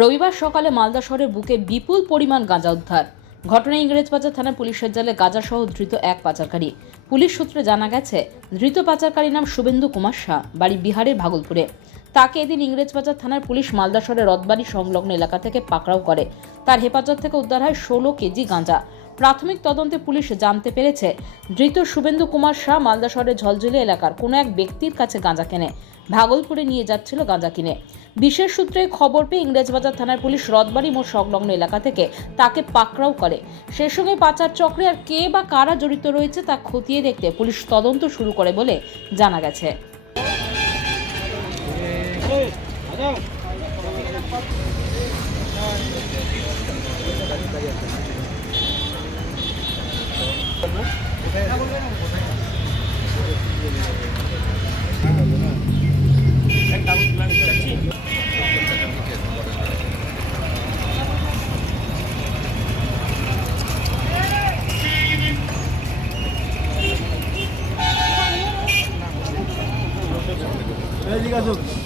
রবিবার সকালে মালদা শহরের বুকে বিপুল পরিমাণ গাঁজা উদ্ধার। ঘটনায় ইংরেজবাজার থানার পুলিশের জালে গাঁজাসহ ধৃত এক পাচারকারী। পুলিশ সূত্রে জানা গেছে, ধৃত পাচারকারীর নাম শুভেন্দু কুমার শাহ, বাড়ি বিহারের ভাগলপুরে। তাকে এদিন ইংরেজবাজার থানার পুলিশ মালদা শহরের রথবাড়ি সংলগ্ন এলাকা থেকে পাকড়াও করে। তার হেফাজত থেকে উদ্ধার হয় 16 কেজি গাঁজা। প্রাথমিক তদন্তে পুলিশ জানতে পেরেছে, ধৃত শুভেন্দু কুমার শাহ মালদা শহরের ঝলঝলি এলাকার কোনো এক ব্যক্তির কাছে গাঁজা কেনে ভাগলপুরে নিয়ে যাচ্ছিল গাঁজা কিনে। বিশেষ সূত্রে খবর পেয়ে ইংরেজবাজার থানার পুলিশ রথবাড়ি মোড় সংলগ্ন এলাকা থেকে তাকে পাকড়াও করে। সেই সঙ্গে পাচার চক্রে আর কে বা কারা জড়িত রয়েছে তা খতিয়ে দেখতে পুলিশ তদন্ত শুরু করে বলে জানা গেছে। জিজ্ঞাসা